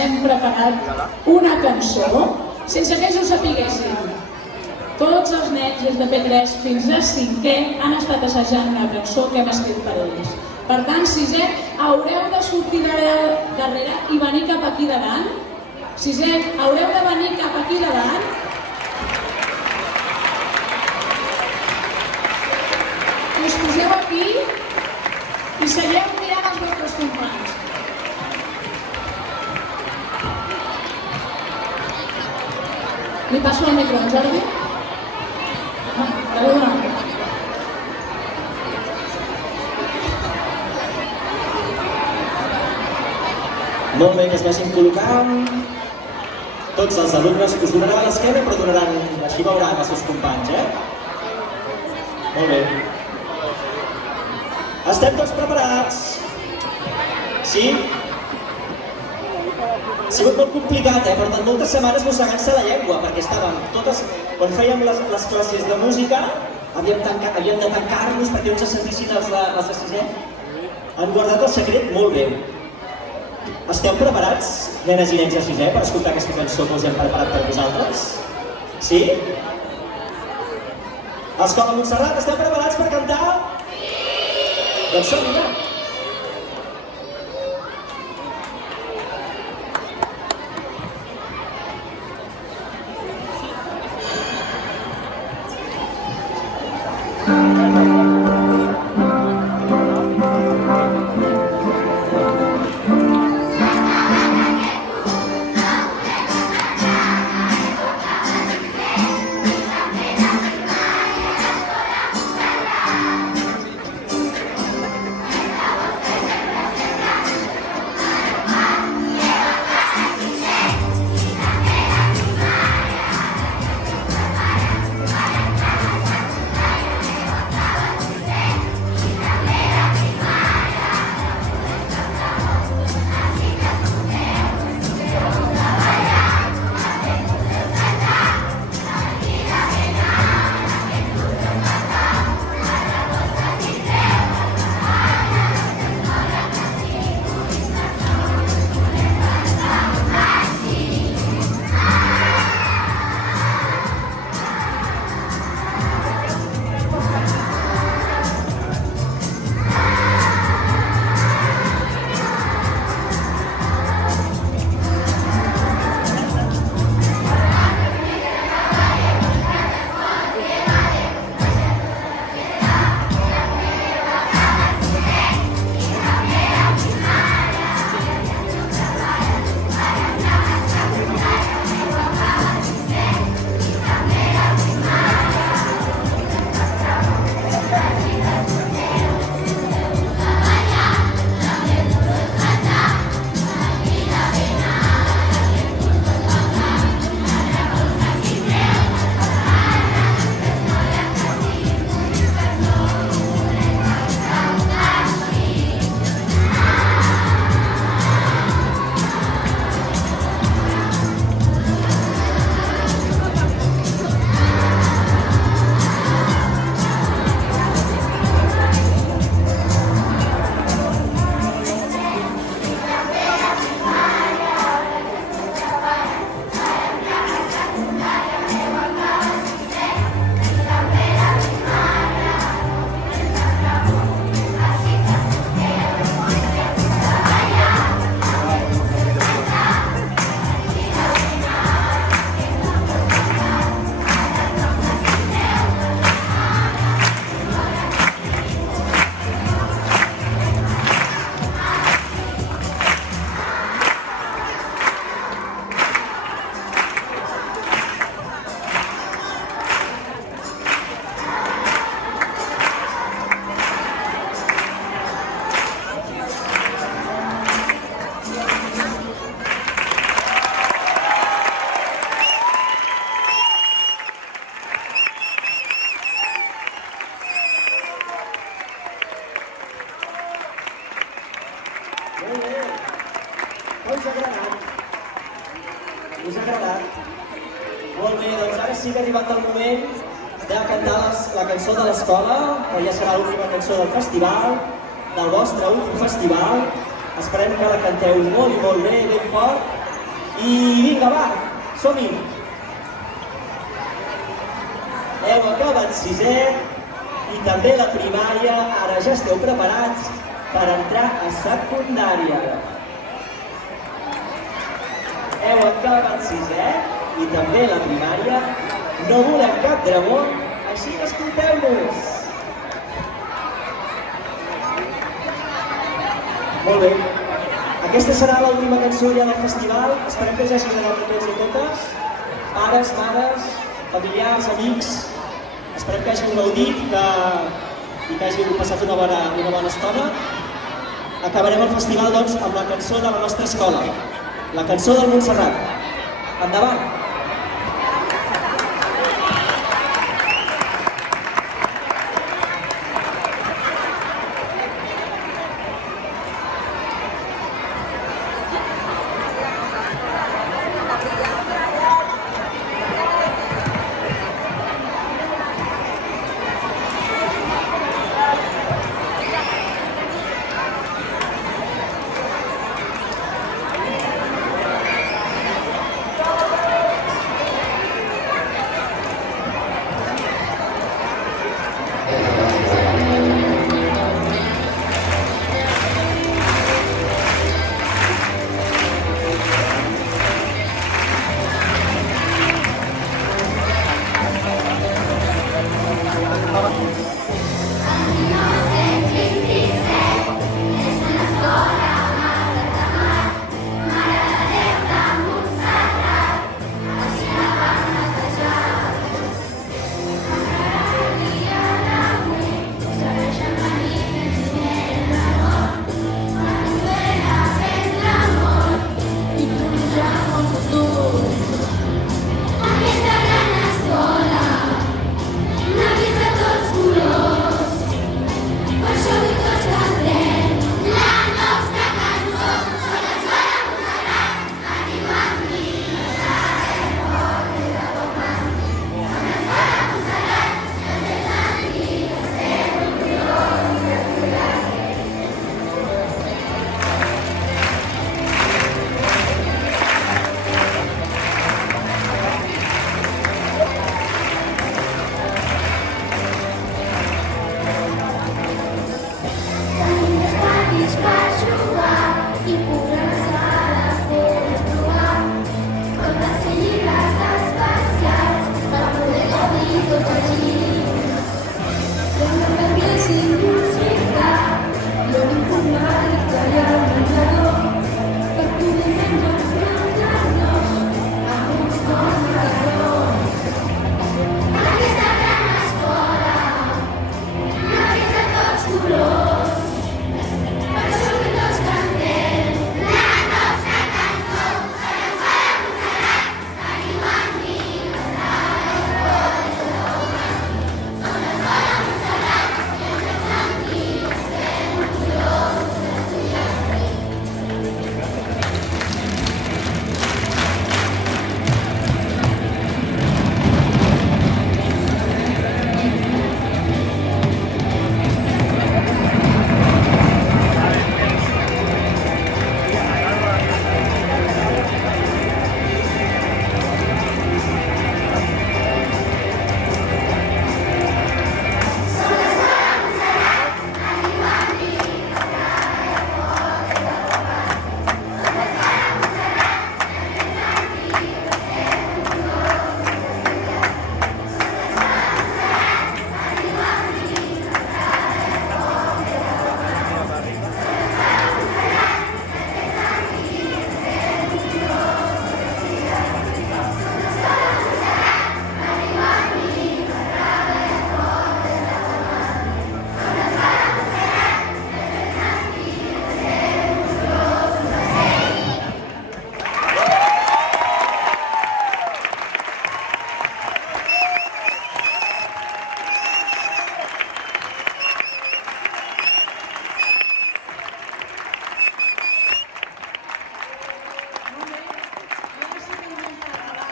hem preparat una cançó sense que ells ho sapiguessin. Tots els nens des de P3 fins a 5è han estat assajant una cançó que hem escrit per ells. Per tant, 6è, haureu de sortir darrere i venir cap aquí davant. 6è, haureu de venir cap aquí davant. Us poseu aquí i segueu mirant els vostres companys. Li passo el micro, Jordi? Molt bé, que es vagin col·locant. Tots els alumnes us donaran a l'esquena, però donaran, així veuran els seus companys, Molt bé. Estem tots preparats? Sí? Ha sigut molt complicat, Portant moltes setmanes mossegant-se la llengua, perquè estàvem totes... Quan fèiem les classes de música, havíem de tancar-nos perquè no ens sentissin els de 6è. Han guardat el secret molt bé. Esteu preparats, nenes i nens de 6è, per escoltar aquesta cançó que us hem preparat per vosaltres? Sí? Escola Montserrat, esteu preparats per cantar? Sí! Doncs som-hi, va! Us ha agradat? Us ha agradat? Molt bé, doncs ara sí que ha arribat el moment de cantar la cançó de l'escola, que ja serà l'última cançó del festival, del vostre últim festival. Esperem que la canteu molt i molt bé, ben fort. I vinga, va, som-hi! Heu acabat sisè i també la primària, ara ja esteu preparats per entrar a secundària. Heu acabat sisè i també la primària, no volem cap dragó, així que escolteu-nos! Molt bé. Aquesta serà l'última cançó ja del festival. Esperem que us hagi agradat a tots i totes. Pares, mares, familiars, amics. Esperem que hàgiu gaudit i que hàgiu passat una bona estona. Acabarem el festival, doncs, amb la cançó de la nostra escola. La cançó del Montserrat. Endavant!